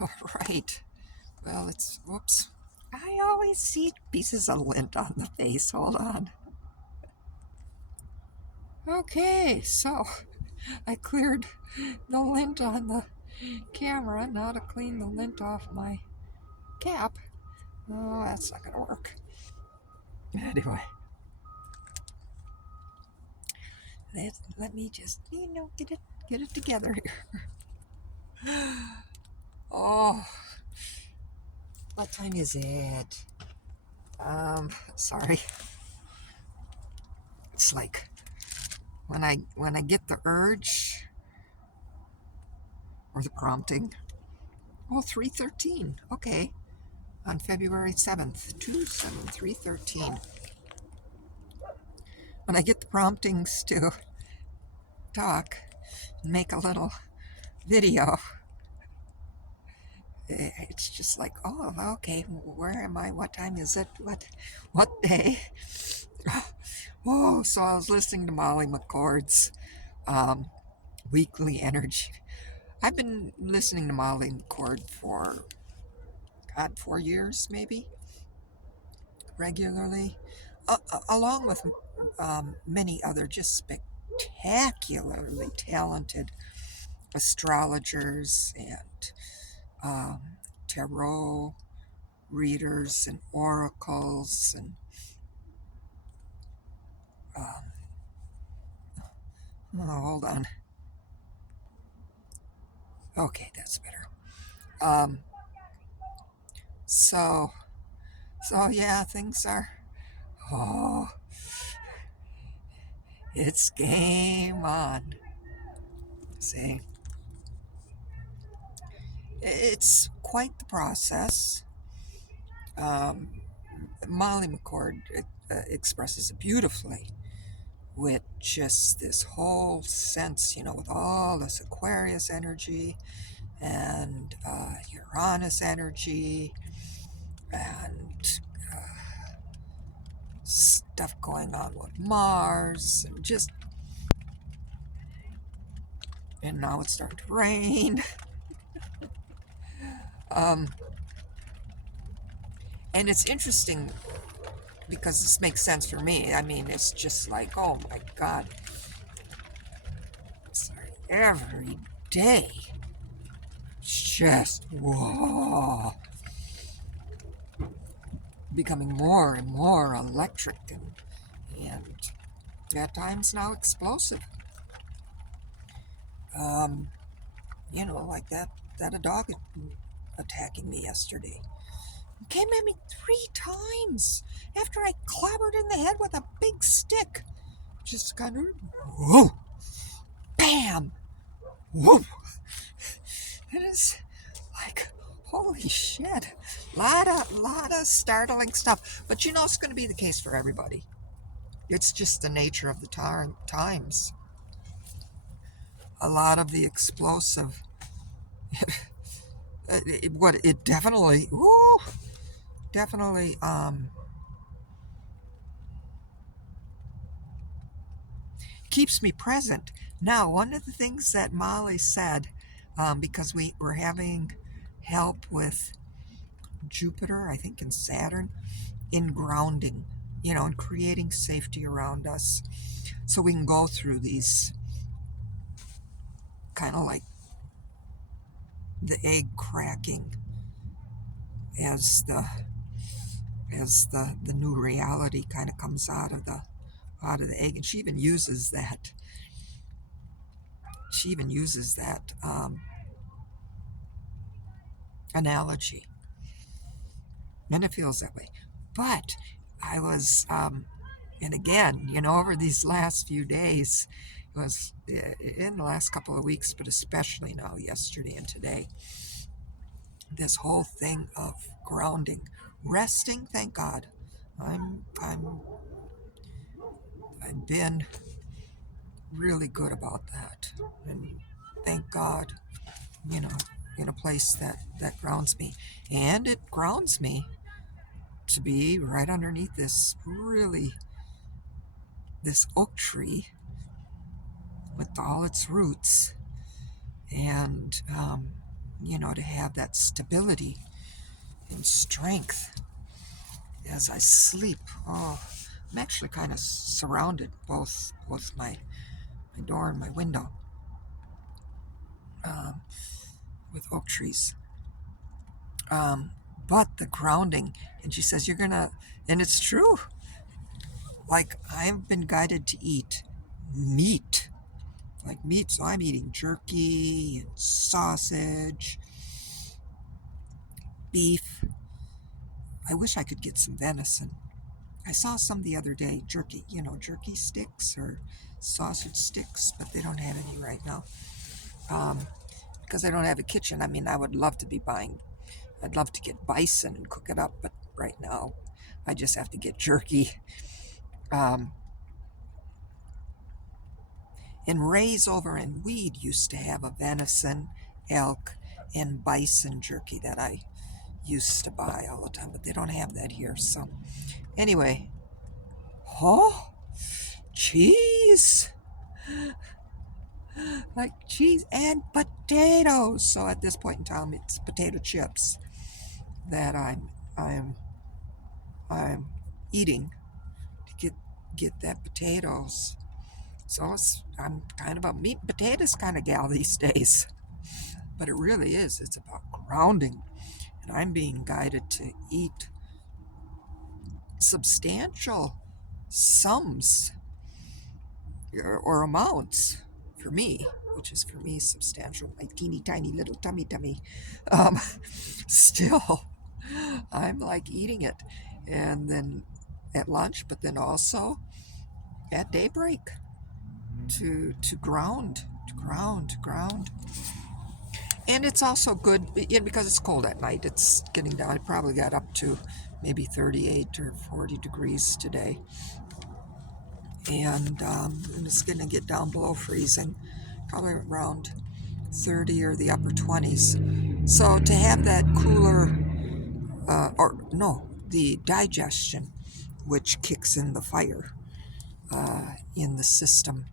All right. Well, whoops. I always see pieces of lint on the face. Hold on. Okay, so I cleared the lint on the camera. Now to clean the lint off my cap. Oh, that's not going to work. Anyway, let me just, get it together here. Oh, what time is it? Sorry. It's like when I get the urge or the prompting. Oh, 3:13. Okay. On February 7th, 3:13. When I get the promptings to talk and make a little video, it's just like, oh, okay, where am I? What time is it? What day? Oh, so I was listening to Molly McCord's um, weekly energy. I've been listening to Molly McCord for, God, 4 years maybe, regularly, along with many other just spectacularly talented astrologers and um, tarot readers and oracles and um, oh, hold on. Okay, that's better. Um, so yeah, things are. Oh, it's game on. See, it's quite the process. Um, Molly McCord expresses it beautifully with just this whole sense, with all this Aquarius energy and Uranus energy and stuff going on with Mars and now it's starting to rain. Um, and it's interesting because this makes sense for me. I mean, it's just like, oh my God, sorry, every day, it's just, whoa, becoming more and more electric and at times now explosive. Um, like that a dog attacking me yesterday. Came at me 3 times after I clobbered in the head with a big stick. Just kind of, whoa, bam, whoa. It is like, holy shit. Lot of startling stuff. But it's going to be the case for everybody. It's just the nature of the times. A lot of the explosive, it definitely, definitely keeps me present. Now, one of the things that Molly said, because we were having help with Jupiter, I think, and Saturn in grounding, and creating safety around us so we can go through these kind of like the egg cracking as the new reality kind of comes out of the egg. And she even uses that analogy, and it feels that way. But I was and again, over these last few days, it was in the last couple of weeks, but especially now, yesterday and today, this whole thing of grounding, resting. Thank God, I've been really good about that, and thank God, you know, in a place that grounds me, and it grounds me to be right underneath this oak tree with all its roots, and to have that stability and strength as I sleep. Oh, I'm actually kind of surrounded, both my door and my window, um, with oak trees. Um, but the grounding, and she says, you're gonna, and it's true. Like, I've been guided to eat meat, like meat. So I'm eating jerky and sausage, beef. I wish I could get some venison. I saw some the other day, jerky, jerky sticks or sausage sticks, but they don't have any right now. Because I don't have a kitchen. I mean, I would love to be buying, I'd love to get bison and cook it up, but right now I just have to get jerky. Um, and Ray's over in Weed used to have a venison, elk, and bison jerky that I used to buy all the time, but they don't have that here. So, anyway, oh, cheese! Like cheese and potatoes. So at this point in time, it's potato chips that I'm I'm eating to get that potatoes. So I'm kind of a meat and potatoes kind of gal these days. But it really is. It's about grounding. And I'm being guided to eat substantial sums or amounts for me, which is for me substantial, my teeny tiny little tummy. Um, Still, I'm like eating it. And then at lunch, but then also at daybreak to ground. And it's also good because it's cold at night. It's getting down. I probably got up to maybe 38 or 40 degrees today. And it's going to get down below freezing, probably around 30 or the upper 20s. So to have that cooler, the digestion, which kicks in the fire in the system,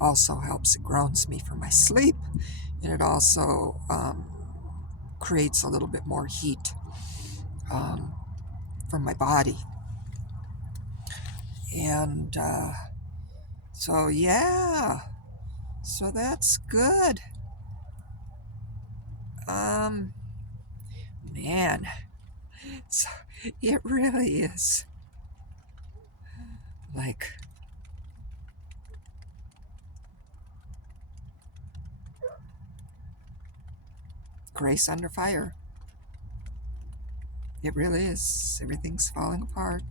also helps. It grounds me for my sleep, and it also creates a little bit more heat um, from my body. And so, yeah, so that's good. Um, Man, so it really is like grace under fire. It really is. Everything's falling apart,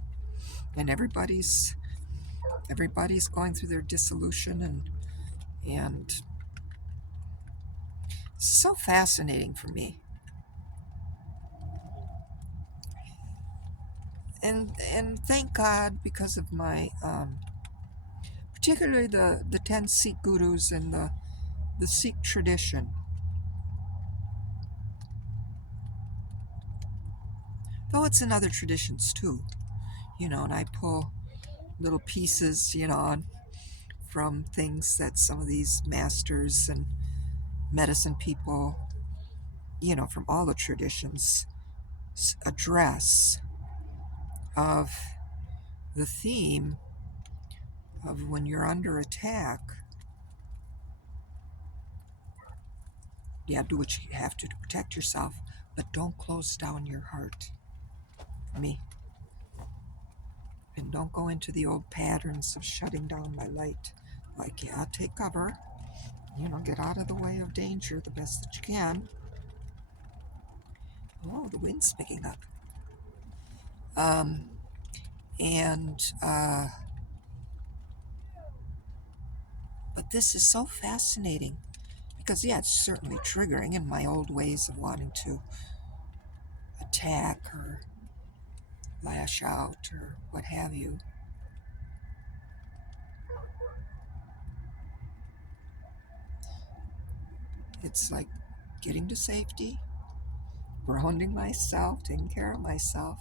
and everybody's going through their dissolution, and it's so fascinating for me. And thank God because of my particularly the 10 Sikh gurus and the Sikh tradition. Though it's in other traditions too, and I pull little pieces, from things that some of these masters and medicine people, from all the traditions address of the theme of when you're under attack. Yeah, do what you have to protect yourself, but don't close down your heart. Me. And don't go into the old patterns of shutting down my light. Like, yeah, take cover, get out of the way of danger the best that you can. Oh, the wind's picking up. Um, and, but this is so fascinating because, yeah, it's certainly triggering in my old ways of wanting to attack or lash out or what have you. It's like getting to safety, grounding myself, taking care of myself,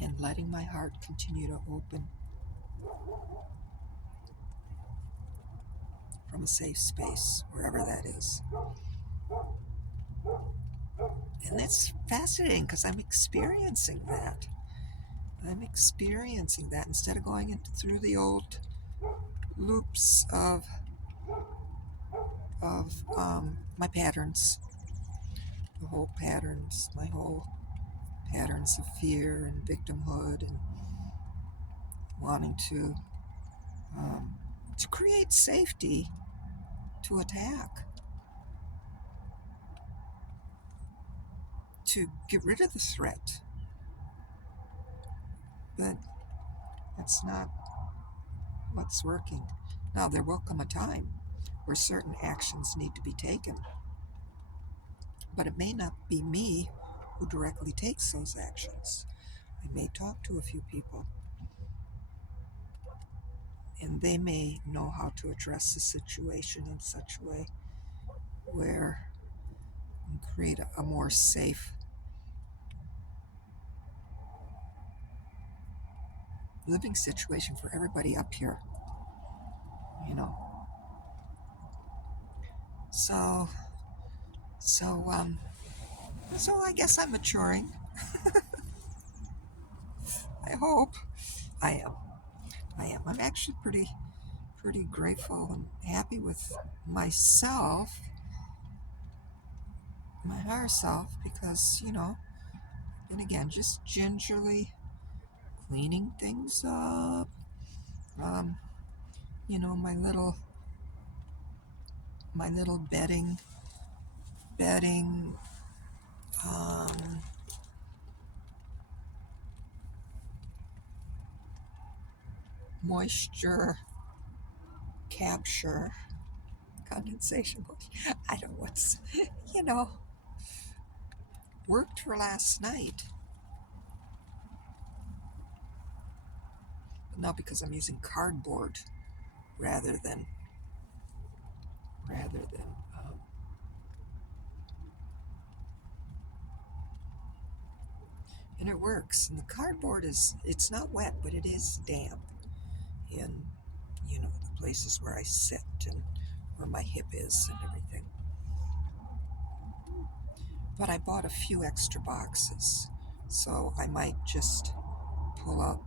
and letting my heart continue to open from a safe space, wherever that is. And that's fascinating because I'm experiencing that. I'm experiencing that instead of going through the old loops of my patterns, my whole patterns of fear and victimhood and wanting to create safety to attack, to get rid of the threat. But that's not what's working. Now, there will come a time where certain actions need to be taken, but it may not be me who directly takes those actions. I may talk to a few people, and they may know how to address the situation in such a way where and create a more safe living situation for everybody up here, you know. So, so, um, so I guess I'm maturing. I hope I am. I am. I'm actually pretty grateful and happy with myself, my higher self, because, and again, just gingerly cleaning things up. Um, my little bedding, um, moisture capture, condensation. I don't know you know, worked for last night. But now because I'm using cardboard rather than, rather than, um, and it works. And the cardboard it's not wet, but it is damp in, the places where I sit and where my hip is and everything. But I bought a few extra boxes, so I might just pull out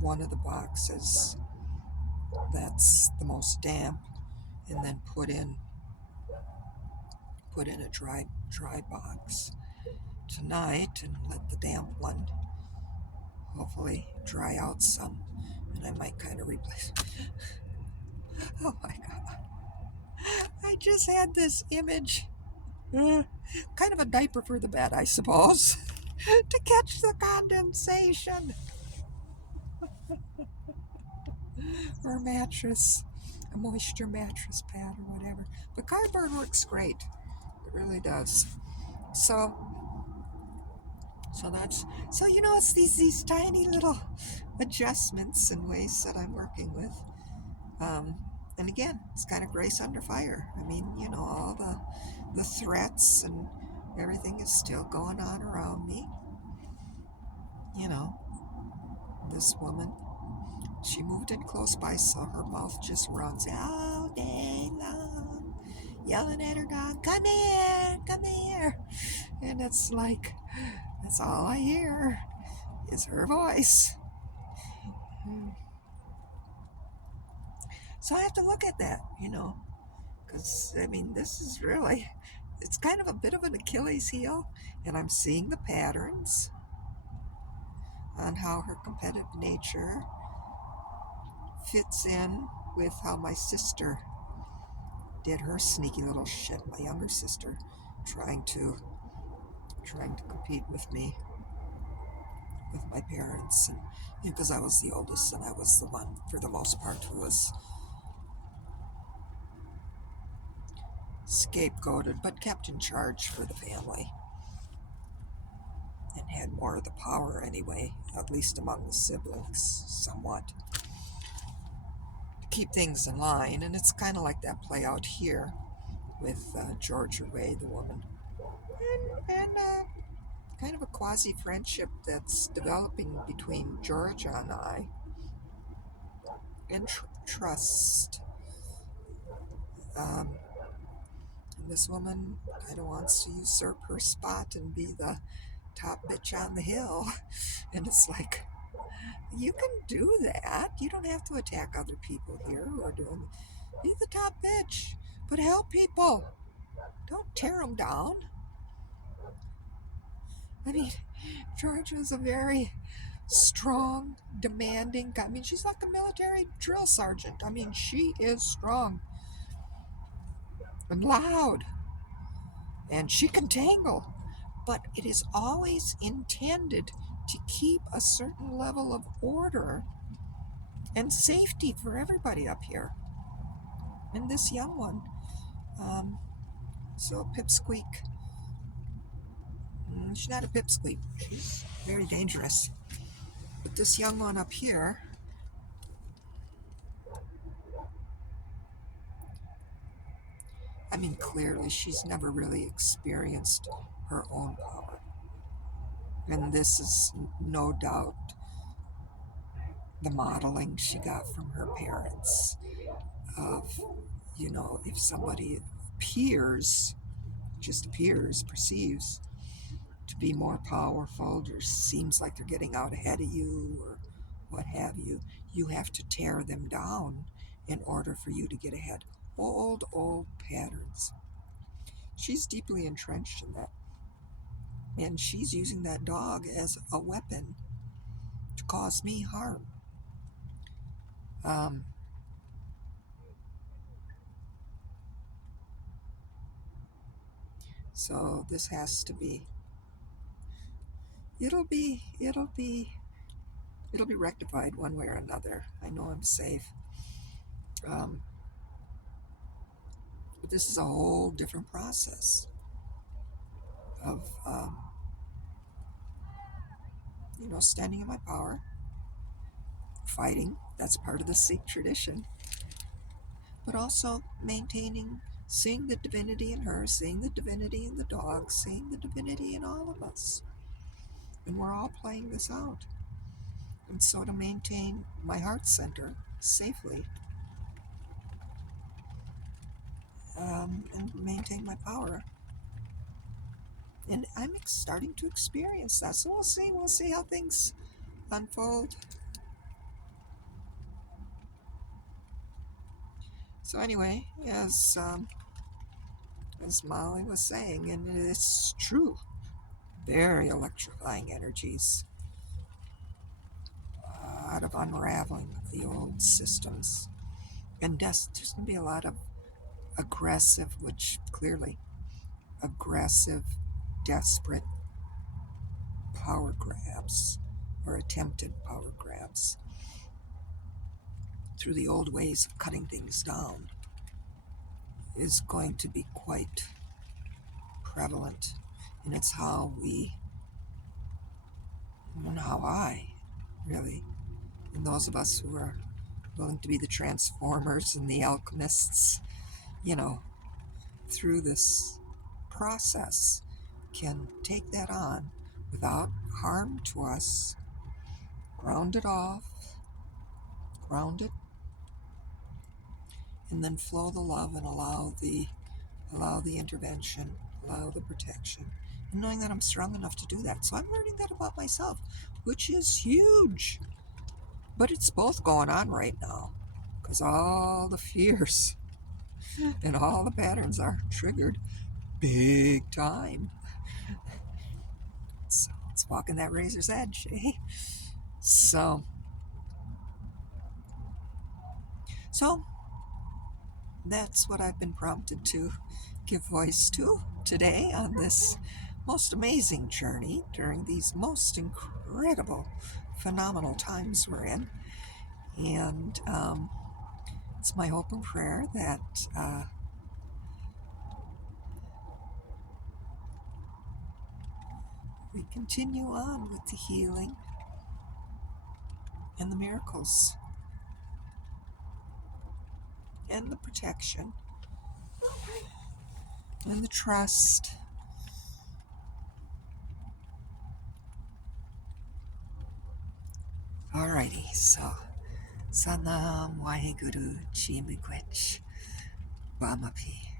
one of the boxes that's the most damp and then put in a dry box tonight and let the damp one hopefully dry out some, and I might kind of replace. Oh my god, I just had this image, kind of a diaper for the bed, I suppose, to catch the condensation, or a mattress, a moisture mattress pad or whatever. But cardboard works great, it really does. So it's these tiny little adjustments and ways that I'm working with. And again, it's kind of grace under fire. I mean, all the threats and everything is still going on around me. This woman, she moved in close by, so her mouth just runs all day long, yelling at her dog, come here. And it's like, that's all I hear is her voice. So I have to look at that, because, I mean, this is really, it's kind of a bit of an Achilles heel, and I'm seeing the patterns on how her competitive nature fits in with how my sister did her sneaky little shit, my younger sister, trying to compete with me, with my parents, and because I was the oldest and I was the one, for the most part, who was scapegoated but kept in charge for the family and had more of the power anyway, at least among the siblings, somewhat, to keep things in line. And it's kind of like that play out here with Georgia Ray, the woman, and kind of a quasi friendship that's developing between Georgia and I, and trust. Um, And this woman kind of wants to usurp her spot and be the top bitch on the hill. And it's like, you can do that. You don't have to attack other people here who are doing. Be the top bitch, but help people. Don't tear them down. I mean, Georgia's a very strong, demanding. I mean, she's like a military drill sergeant. I mean, she is strong and loud, and she can tangle, but it is always intended to keep a certain level of order and safety for everybody up here. And this young one, so pipsqueak. She's not a pipsqueak. She's very dangerous. But this young one up here, I mean, clearly she's never really experienced her own power. And this is no doubt the modeling she got from her parents of, if somebody perceives to be more powerful, or seems like they're getting out ahead of you, or what have you, you have to tear them down in order for you to get ahead. Old patterns. She's deeply entrenched in that. And she's using that dog as a weapon to cause me harm. So this has to be. It'll be rectified one way or another. I know I'm safe. But this is a whole different process of, standing in my power, fighting. That's part of the Sikh tradition. But also maintaining, seeing the divinity in her, seeing the divinity in the dog, seeing the divinity in all of us. And we're all playing this out. And so to maintain my heart center safely, and maintain my power. And I'm starting to experience that. So we'll see how things unfold. So anyway, as Molly was saying, and it's true, very electrifying energies, a lot of unraveling of the old systems. And there's going to be a lot of aggressive, desperate power grabs, or attempted power grabs, through the old ways of cutting things down, is going to be quite prevalent. And it's how and those of us who are willing to be the transformers and the alchemists, through this process, can take that on without harm to us, ground it, and then flow the love and allow the intervention, allow the protection, and knowing that I'm strong enough to do that. So I'm learning that about myself, which is huge. But it's both going on right now, because all the fears and all the patterns are triggered big time. So it's walking that razor's edge, eh? So that's what I've been prompted to give voice to today on this most amazing journey during these most incredible, phenomenal times we're in. And it's my hope and prayer that we continue on with the healing and the miracles and the protection and the trust. Alrighty, so Sanam Waheguru Chi Miigwech Bamapi.